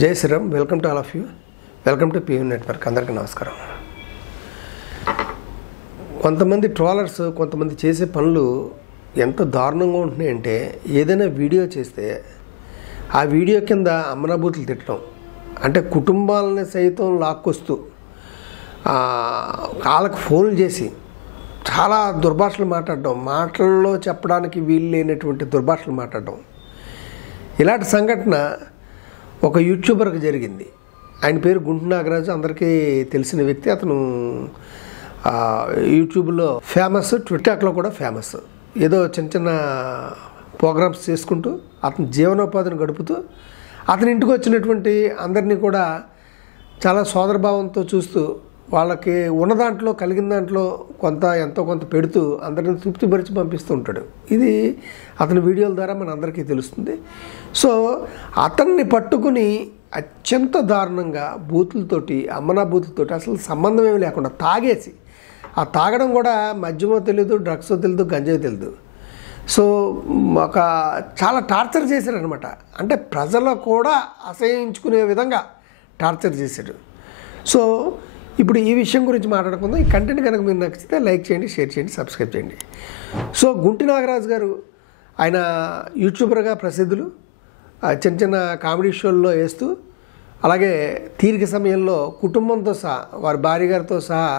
జై Sriram. Welcome to all of you. Welcome to PM network. అందరికీ నమస్కారం. కొంతమంది ట్రోలర్స్ కొంతమంది చేసే పనులు ఎంత దారుణంగా ఉంటున్నాయంటే, ఏదైనా వీడియో చేస్తే ఆ వీడియో కింద అమ్మనాబూతులు తిట్టడం, అంటే కుటుంబాలని సైతం లాక్కొస్తూ వాళ్ళకు ఫోన్లు చేసి చాలా దుర్భాషలు మాట్లాడడం, మాటల్లో చెప్పడానికి వీలు లేనటువంటి దుర్భాషలు మాట్లాడడం. ఇలాంటి సంఘటన ఒక యూట్యూబర్కి జరిగింది. ఆయన పేరు గుంటు నాగరాజు, అందరికీ తెలిసిన వ్యక్తి. అతను యూట్యూబ్లో ఫేమస్, ట్విట్టర్లో కూడా ఫేమస్. ఏదో చిన్న చిన్న ప్రోగ్రామ్స్ చేసుకుంటూ అతని జీవనోపాధిని గడుపుతూ అతని ఇంటికి వచ్చినటువంటి అందరినీ కూడా చాలా సోదరభావంతో చూస్తూ వాళ్ళకి ఉన్న దాంట్లో కలిగిన దాంట్లో ఎంతో కొంత పెడుతూ అందరిని తృప్తిపరిచి పంపిస్తూ ఉంటాడు. ఇది అతని వీడియోల ద్వారా మన అందరికీ తెలుస్తుంది. సో అతన్ని పట్టుకుని అత్యంత దారుణంగా బూతులతోటి, అమ్మనా బూతులతోటి అసలు సంబంధం ఏమీ లేకుండా తాగేసి, ఆ తాగడం కూడా మద్యమో తెలీదు, డ్రగ్సో తెలీదు, గంజాయో తెలీదు. సో చాలా టార్చర్ చేశారనమాట. అంటే ప్రజలు కూడా అసహించుకునే విధంగా టార్చర్ చేశాడు. సో ఇప్పుడు ఈ విషయం గురించి మాట్లాడుకుందాం. ఈ కంటెంట్ కనుక మీరు నచ్చితే లైక్ చేయండి, షేర్ చేయండి, సబ్స్క్రైబ్ చేయండి. సో గుంటి నాగరాజు గారు ఆయన యూట్యూబర్గా ప్రసిద్ధులు. చిన్న చిన్న కామెడీ షోల్లో వేస్తూ, అలాగే తీరిక సమయంలో కుటుంబంతో సహా, వారి భార్య గారితో సహా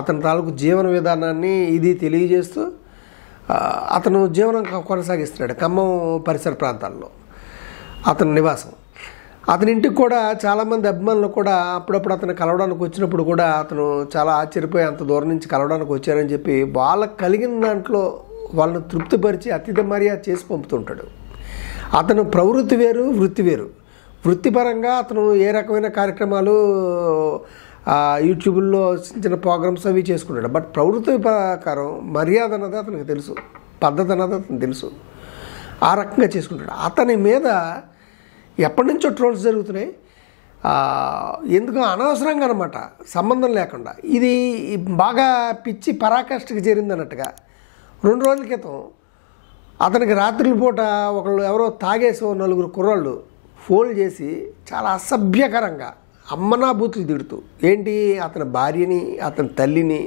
అతని తాలూకు జీవన విధానాన్ని ఇది తెలియజేస్తూ అతను జీవనం కొనసాగిస్తున్నాడు. ఖమ్మం పరిసర ప్రాంతాల్లో అతని నివాసం. అతని ఇంటికి కూడా చాలామంది అభిమానులు కూడా అప్పుడప్పుడు అతను కలవడానికి వచ్చినప్పుడు కూడా అతను చాలా ఆశ్చర్యపోయి అంత దూరం నుంచి కలవడానికి వచ్చారని చెప్పి వాళ్ళకి కలిగిన దాంట్లో వాళ్ళని తృప్తిపరిచి అతిథి మర్యాద చేసి పంపుతుంటాడు. అతను ప్రవృత్తి వేరు, వృత్తి వేరు. వృత్తిపరంగా అతను ఏ రకమైన కార్యక్రమాలు యూట్యూబ్లో చిన్న ప్రోగ్రామ్స్ అవి చేసుకున్నాడు. బట్ ప్రవృత్తి ప్రకారం మర్యాద అన్నది అతనికి తెలుసు, పద్ధతి అన్నది అతనికి తెలుసు. ఆ రకంగా చేసుకుంటాడు. అతని మీద ఎప్పటి నుంచో ట్రోల్స్ జరుగుతున్నాయి. ఎందుకు అనవసరంగా అనమాట, సంబంధం లేకుండా. ఇది బాగా పిచ్చి పరాకాష్ఠకి చేరింది అన్నట్టుగా 2 రోజుల క్రితం అతనికి రాత్రుల పూట ఒకళ్ళు ఎవరో తాగేసో 4 కుర్రాళ్ళు ఫోన్ చేసి చాలా అసభ్యకరంగా అమ్మనా బూతులు తిడుతూ, ఏంటి అతని భార్యని, అతని తల్లిని,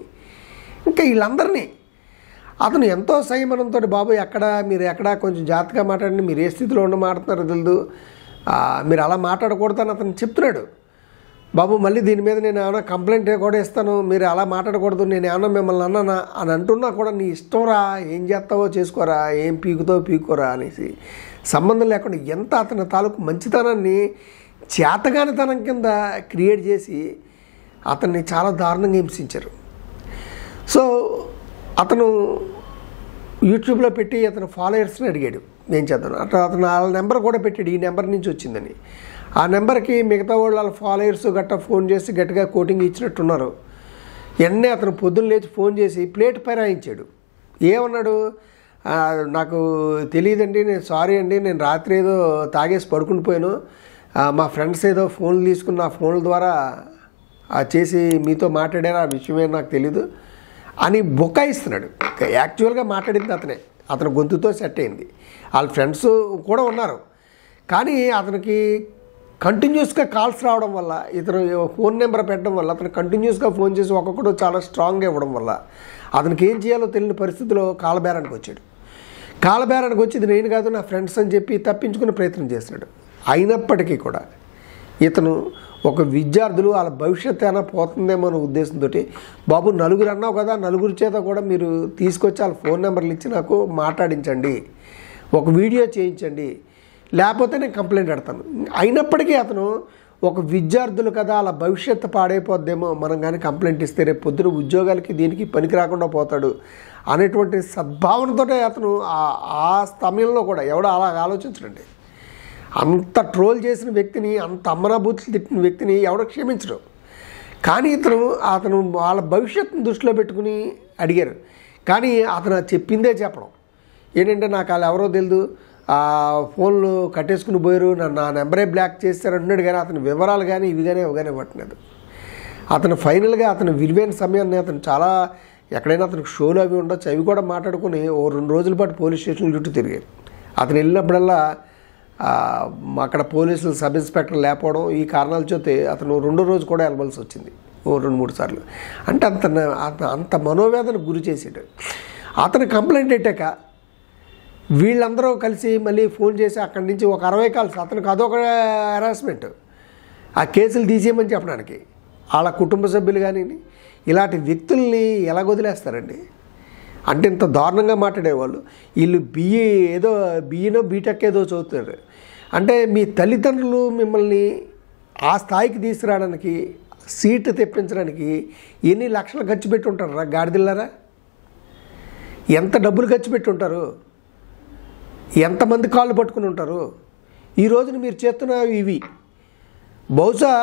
ఇంకా వీళ్ళందరినీ అతను ఎంతో సంయమనంతో, బాబు మీరు ఎక్కడ కొంచెం జాగ్రత్తగా మాట్లాడండి, మీరు ఏ స్థితిలో ఉండి మాట్లాడుతున్నారో తెలియదు, మీరు అలా మాట్లాడకూడదని అతను చెప్తున్నాడు. బాబు మళ్ళీ దీని మీద నేను ఏమైనా కంప్లైంట్ కూడా ఇస్తాను, మీరు అలా మాట్లాడకూడదు, నేను ఏమన్నా మిమ్మల్ని అన్నానా అని అంటున్నా కూడా నీ ఇష్టంరా, ఏం చేస్తావో చేసుకోరా, ఏం పీకుతావో పీకోరా అనేసి సంబంధం లేకుండా ఎంత అతని తాలూకు మంచితనాన్ని చేతగానితనం కింద క్రియేట్ చేసి అతన్ని చాలా దారుణంగా హింసించారు. సో అతను యూట్యూబ్లో పెట్టి అతను ఫాలోయర్స్ని అడిగాడు, నేను చేద్దాను అతను వాళ్ళ నెంబర్ కూడా పెట్టాడు, ఈ నెంబర్ నుంచి వచ్చిందని. ఆ నెంబర్కి మిగతా వాళ్ళ ఫాలోయర్స్ గట్రా ఫోన్ చేసి గట్టిగా కోటింగ్ ఇచ్చినట్టున్నారు. వెంటనే అతను పొద్దున్న లేచి ఫోన్ చేసి ప్లేట్ ఫిరాయించాడు. ఏమన్నాడు, నాకు తెలియదండి, నేను సారీ అండి, నేను రాత్రి ఏదో తాగేసి పడుకుని పోయాను, మా ఫ్రెండ్స్ ఏదో ఫోన్లు తీసుకున్న ఆ ఫోన్ల ద్వారా చేసి మీతో మాట్లాడారు, ఆ విషయమే నాకు తెలీదు అని బుకాయిస్తున్నాడు. యాక్చువల్గా మాట్లాడింది అతని గొంతుతో సెట్ అయింది. వాళ్ళ ఫ్రెండ్స్ కూడా ఉన్నారు. కానీ అతనికి కంటిన్యూస్గా కాల్స్ రావడం వల్ల, ఇతను ఫోన్ నెంబర్ పెట్టడం వల్ల, అతను కంటిన్యూస్గా ఫోన్ చేసి ఒక్కొక్కడు చాలా స్ట్రాంగ్గా ఇవ్వడం వల్ల అతనికి ఏం చేయాలో తెలియని పరిస్థితిలో కాలబేరానికి వచ్చాడు. కాలబేరానికి వచ్చి ఇది నేను కాదు నా ఫ్రెండ్స్ అని చెప్పి తప్పించుకునే ప్రయత్నం చేస్తున్నాడు. అయినప్పటికీ కూడా ఇతను ఒక విద్యార్థులు వాళ్ళ భవిష్యత్తు ఏమైనా పోతుందేమో అనే ఉద్దేశంతో, బాబు నలుగురు అన్నావు కదా, నలుగురి చేత కూడా మీరు తీసుకొచ్చి వాళ్ళ ఫోన్ నెంబర్లు ఇచ్చి నాకు మాట్లాడించండి, ఒక వీడియో చేయించండి, లేకపోతే నేను కంప్లైంట్ పెడతాను. అయినప్పటికీ అతను ఒక విద్యార్థులు కదా, అలా భవిష్యత్తు పాడైపోద్దేమో, మనం కానీ కంప్లైంట్ ఇస్తే రేపు పొద్దున ఉద్యోగాలకి దీనికి పనికి రాకుండా పోతాడు అనేటువంటి సద్భావనతో అతను ఆ సమయంలో కూడా ఎవడో అలా ఆలోచించడండి. అంత ట్రోల్ చేసిన వ్యక్తిని, అంత అమ్మనాబూతులు తిట్టిన వ్యక్తిని ఎవడో క్షమించడు. కానీ అతను వాళ్ళ భవిష్యత్తును దృష్టిలో పెట్టుకుని అడిగారు. కానీ అతను చెప్పిందే చెప్పడం ఏంటంటే, నాకు వాళ్ళు ఎవరో తెలియదు, ఫోన్లు కట్టేసుకుని పోయారు, నా నెంబరే బ్లాక్ చేస్తారంటున్నాడు. కానీ అతని వివరాలు కానీ ఇవి కానీ ఇవ్వట్లేదు. అతను ఫైనల్గా అతను విలువైన సమయాన్ని అతను చాలా ఎక్కడైనా అతనికి షోలు అవి ఉండొచ్చు, అవి కూడా మాట్లాడుకుని 2 రోజుల పాటు పోలీస్ స్టేషన్ చుట్టూ తిరిగారు. అతను వెళ్ళినప్పుడల్లా అక్కడ పోలీసులు సబ్ ఇన్స్పెక్టర్ లేకపోవడం ఈ కారణాల చేత అతను రెండో రోజు కూడా వెళ్ళవలసి వచ్చింది, ఓ 2-3 సార్లు. అంటే అంత మనోవేదనకు గురి చేసాడు. అతను కంప్లైంట్ పెట్టాక వీళ్ళందరూ కలిసి మళ్ళీ ఫోన్ చేసి అక్కడి నుంచి ఒక 60 కాల్స్, అతనికి అదొక హెరాస్మెంట్, ఆ కేసులు తీసేయమని చెప్పడానికి. వాళ్ళ కుటుంబ సభ్యులు కానీ ఇలాంటి వ్యక్తుల్ని ఎలా వదిలేస్తారండి? అంటే ఇంత దారుణంగా మాట్లాడేవాళ్ళు. వీళ్ళు బిఈనో బీటెక్ ఏదో చదువుతారు. అంటే మీ తల్లిదండ్రులు మిమ్మల్ని ఆ స్థాయికి తీసుకురావడానికి, సీటు తెప్పించడానికి ఎన్ని లక్షలు ఖర్చు పెట్టి ఉంటారా గాడిదిల్లారా? ఎంత డబ్బులు ఖర్చు పెట్టి ఉంటారు? ఎంతమంది కాళ్ళు పట్టుకుని ఉంటారు? ఈ రోజున మీరు చేస్తున్న ఇవి బహుశా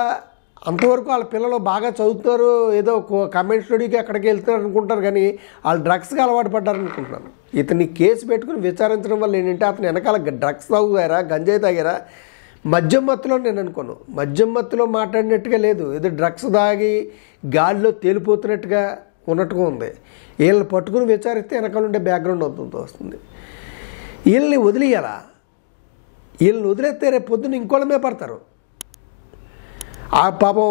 అంతవరకు వాళ్ళ పిల్లలు బాగా చదువుతున్నారు, ఏదో కామెంట్ స్టడీకి అక్కడికి వెళ్తున్నారు అనుకుంటారు, కానీ వాళ్ళు డ్రగ్స్కి అలవాటు పడ్డారు అనుకుంటున్నాను. ఇతన్ని కేసు పెట్టుకుని విచారించడం వల్ల ఏంటంటే అతను వెనకాల డ్రగ్స్ తాగుతారా, గంజాయి తాగారా, మద్యం మత్తులో నేను అనుకోను. మద్యం మత్తులో మాట్లాడినట్టుగా లేదు, ఏదో డ్రగ్స్ తాగి గాలిలో తేలిపోతున్నట్టుగా ఉన్నట్టుగా ఉంది. వీళ్ళని పట్టుకుని విచారిస్తే వెనకాల ఉండే బ్యాక్గ్రౌండ్ అవుతుందో వస్తుంది. వీళ్ళని వదిలేయాలా? వీళ్ళని వదిలేస్తే రేపు పొద్దున్న ఇంకోళ్ళమే పడతారు. ఆ పాపం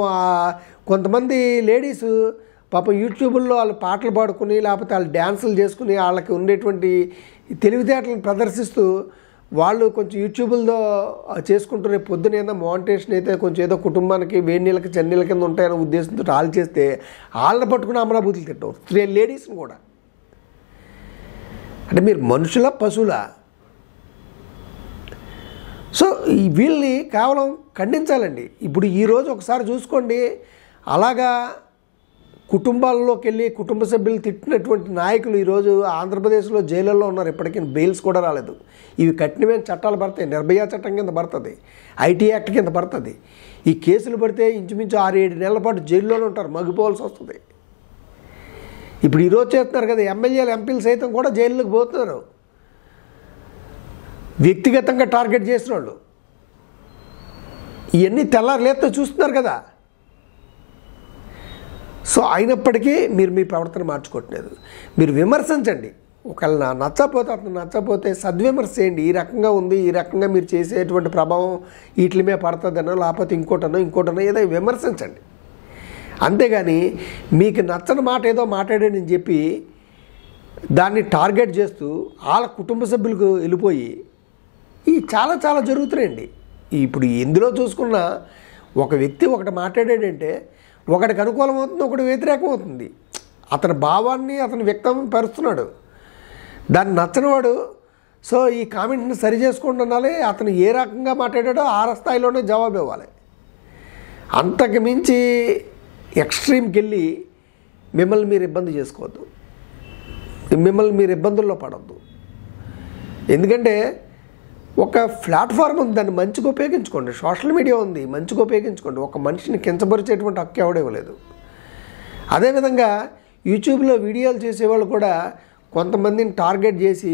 కొంతమంది లేడీస్ పాపం యూట్యూబ్లో వాళ్ళు పాటలు పాడుకుని లేకపోతే వాళ్ళు డ్యాన్సులు చేసుకుని వాళ్ళకి ఉండేటువంటి తెలివితేటలను ప్రదర్శిస్తూ వాళ్ళు కొంచెం యూట్యూబ్లో చేసుకుంటూ రేపు పొద్దున ఏదో మోనిటేషన్ అయితే కొంచెం ఏదో కుటుంబానికి వేడి నీళ్ళకి చన్నీళ్ళ కింద ఉంటాయనే ఉద్దేశంతో వాళ్ళు చేస్తే వాళ్ళని పట్టుకుని అమరాబూతులు తిట్టవు లేడీస్ని కూడా. అంటే మీరు మనుషుల పశువులా? సో వీళ్ళని కేవలం ఖండించాలండి. ఇప్పుడు ఈరోజు ఒకసారి చూసుకోండి, అలాగా కుటుంబాల్లోకి వెళ్ళి కుటుంబ సభ్యులు తిట్టినటువంటి నాయకులు ఈరోజు ఆంధ్రప్రదేశ్లో జైళ్ళల్లో ఉన్నారు. ఇప్పటికీ బెయిల్స్ కూడా రాలేదు. ఇవి కఠినమైన చట్టాలు పడతాయి. నిర్భయ చట్టం కింద పడుతుంది, ఐటీ యాక్ట్ కింద పడుతుంది. ఈ కేసులు పడితే ఇంచుమించు 6-7 నెలల పాటు జైల్లోనే ఉంటారు, మగ్గిపోవాల్సి వస్తుంది. ఇప్పుడు ఈరోజు చేస్తున్నారు కదా, ఎమ్మెల్యేలు ఎంపీలు సైతం కూడా జైల్లోకి పోతున్నారు, వ్యక్తిగతంగా టార్గెట్ చేసిన వాళ్ళు. ఇవన్నీ తెల్లారులేతో చూస్తున్నారు కదా. సో అయినప్పటికీ మీరు మీ ప్రవర్తన మార్చుకోవట్లేదు. మీరు విమర్శించండి. ఒకవేళ నచ్చకపోతే అతను నచ్చకపోతే సద్విమర్శ చేయండి. ఈ రకంగా ఉంది, ఈ రకంగా మీరు చేసేటువంటి ప్రభావం వీటి మీద పడుతుందనో లేకపోతే ఇంకోటనో ఏదో విమర్శించండి. అంతేగాని మీకు నచ్చని మాట ఏదో మాట్లాడని చెప్పి దాన్ని టార్గెట్ చేస్తూ వాళ్ళ కుటుంబ సభ్యులకు వెళ్ళిపోయి ఈ చాలా జరుగుతున్నాయండి. ఇప్పుడు ఎందులో చూసుకున్నా ఒక వ్యక్తి ఒకటి మాట్లాడాడంటే ఒకటికి అనుకూలం అవుతుంది, ఒకటి వ్యతిరేకం అవుతుంది. అతని భావాన్ని అతను వ్యక్తం పరుస్తున్నాడు. దాన్ని నచ్చనివాడు సో ఈ కామెంట్ని సరి చేసుకుంటూ ఉండాలి. అతను ఏ రకంగా మాట్లాడాడో ఆ స్థాయిలోనే జవాబు ఇవ్వాలి. అంతకు మించి ఎక్స్ట్రీమ్కి వెళ్ళి మిమ్మల్ని మీరు ఇబ్బంది చేసుకోవద్దు, మిమ్మల్ని మీరు ఇబ్బందుల్లో పడద్దు. ఎందుకంటే ఒక ప్లాట్ఫామ్ ఉంది, దాన్ని మంచిగా ఉపయోగించుకోండి. సోషల్ మీడియా ఉంది, మంచిగా ఉపయోగించుకోండి. ఒక మనిషిని కించపరిచేటువంటి హక్కు ఎవడేవ్వలేదు. అదేవిధంగా యూట్యూబ్లో వీడియోలు చేసేవాళ్ళు కూడా కొంతమందిని టార్గెట్ చేసి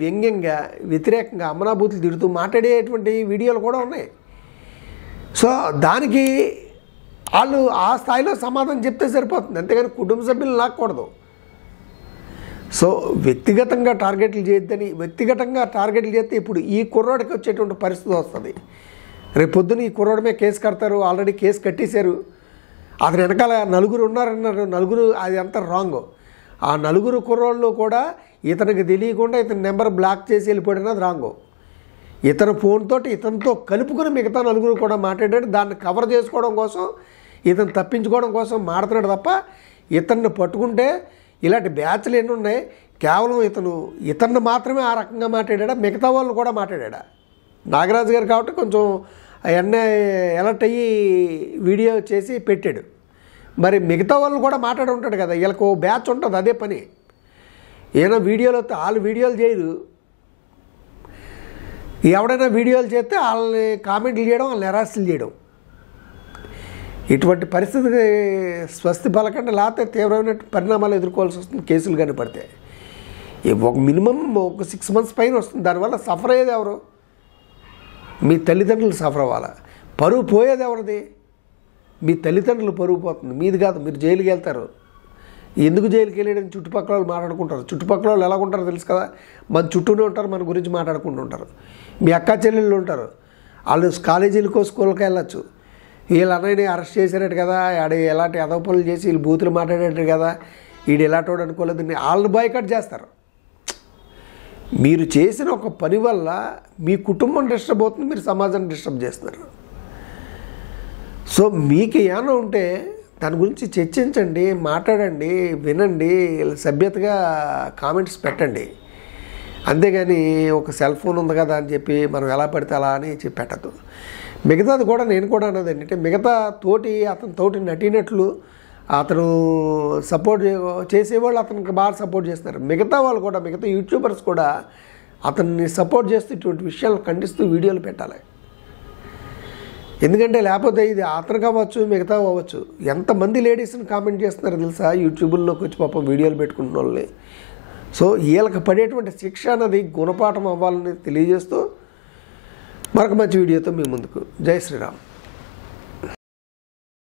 వ్యంగ్యంగా వ్యతిరేకంగా అమనాభూతులు తిడుతూ మాట్లాడేటువంటి వీడియోలు కూడా ఉన్నాయి. సో దానికి వాళ్ళు ఆ స్థాయిలో సమాధానం చెప్తే సరిపోతుంది, అంతేగాని కుటుంబ సభ్యులు లాక్కూడదు. సో వ్యక్తిగతంగా టార్గెట్లు చేయొద్దని, వ్యక్తిగతంగా టార్గెట్లు చేస్తే ఇప్పుడు ఈ కుర్రోడికి వచ్చేటువంటి పరిస్థితి వస్తుంది. రేపు పొద్దున ఈ కుర్రోడమే కేసు కడతారు, ఆల్రెడీ కేసు కట్టేశారు. అతని వెనకాల 9 ఉన్నారన్నారు, 9 అది అంతా రాంగ్. ఆ 9 కుర్రోళ్ళు కూడా ఇతనికి తెలియకుండా ఇతని నెంబర్ బ్లాక్ చేసి వెళ్ళిపోయినది రాంగ్. ఇతను ఫోన్తో ఇతనితో కలుపుకుని మిగతా 9 కూడా మాట్లాడాడు. దాన్ని కవర్ చేసుకోవడం కోసం, ఇతను తప్పించుకోవడం కోసం మాడుతున్నాడు తప్ప ఇతన్ని పట్టుకుంటే ఇలాంటి బ్యాచ్లు ఎన్ని ఉన్నాయి. కేవలం ఇతన్ని మాత్రమే ఆ రకంగా మాట్లాడా, మిగతా వాళ్ళు కూడా మాట్లాడా. నాగరాజు గారు కాబట్టి కొంచెం అవన్నీ ఎలర్ట్ అయ్యి వీడియో చేసి పెట్టాడు. మరి మిగతా వాళ్ళు కూడా మాట్లాడి ఉంటాడు కదా, వీళ్ళకి ఓ బ్యాచ్ ఉంటుంది, అదే పని. ఏమైనా వీడియోలు వస్తే వాళ్ళు వీడియోలు చేయరు, ఎవడైనా వీడియోలు చేస్తే వాళ్ళని కామెంట్లు చేయడం, వాళ్ళని నిరాశలు చేయడం. ఇటువంటి పరిస్థితికి స్వస్తి పలకండి, లేకపోతే తీవ్రమైన పరిణామాలు ఎదుర్కోవాల్సి వస్తుంది. కేసులు కానీ పడితే ఒక మినిమం ఒక 6 months పైన వస్తుంది. దానివల్ల సఫర్ అయ్యేది ఎవరు? మీ తల్లిదండ్రులు సఫర్ అవ్వాలా? పరువు పోయేది ఎవరిది? మీ తల్లిదండ్రులు పరువు పోతుంది, మీది కాదు. మీరు జైలుకి వెళ్తారు. ఎందుకు జైలుకి వెళ్ళాడని చుట్టుపక్కల వాళ్ళు మాట్లాడుకుంటారు. చుట్టుపక్కల వాళ్ళు ఎలా ఉంటారో తెలుసు కదా, మన చుట్టూనే ఉంటారు, మన గురించి మాట్లాడుకుంటూ ఉంటారు. మీ అక్క చెల్లెళ్ళు ఉంటారు, వాళ్ళు కాలేజీలకో స్కూల్కి వెళ్ళచ్చు. వీళ్ళు అన్నయ్యని అరెస్ట్ చేశారట కదా, ఆడ ఎలాంటి అదోపనులు చేసి వీళ్ళు బూతులు మాట్లాడేటట్టు కదా, వీడు ఎలాంటి అనుకోలేదని వాళ్ళని బాయ్కాట్ చేస్తారు. మీరు చేసిన ఒక పని వల్ల మీ కుటుంబం డిస్టర్బ్ అవుతుంది, మీరు సమాజాన్ని డిస్టర్బ్ చేస్తున్నారు. సో మీకు ఏమైనా ఉంటే దాని గురించి చర్చించండి, మాట్లాడండి, వినండి, సభ్యతగా కామెంట్స్ పెట్టండి. అంతేగాని ఒక సెల్ ఫోన్ ఉంది కదా అని చెప్పి మనం ఎలా పడితే అలా అని చెప్పి పెట్టద్దు. మిగతాది కూడా నేను కూడా అన్నది ఏంటంటే, మిగతా అతని తోటి నటినట్లు అతను సపోర్ట్ చేసేవాళ్ళు అతనికి బాగా సపోర్ట్ చేస్తున్నారు. మిగతా వాళ్ళు కూడా, మిగతా యూట్యూబర్స్ కూడా అతన్ని సపోర్ట్ చేస్తూ ఇటువంటి విషయాలు ఖండిస్తూ వీడియోలు పెట్టాలి. ఎందుకంటే లేకపోతే ఇది అతను కావచ్చు, మిగతా అవ్వచ్చు, ఎంతమంది లేడీస్ని కామెంట్ చేస్తున్నారు తెలుసా యూట్యూబ్లోకి వచ్చి పాపం వీడియోలు పెట్టుకుంటున్న వాళ్ళని. సో వీళ్ళకి పడేటువంటి శిక్ష అన్నది గుణపాఠం అవ్వాలని తెలియజేస్తూ మరొక మంచి వీడియోతో మీ ముందుకు. జై శ్రీరామ్.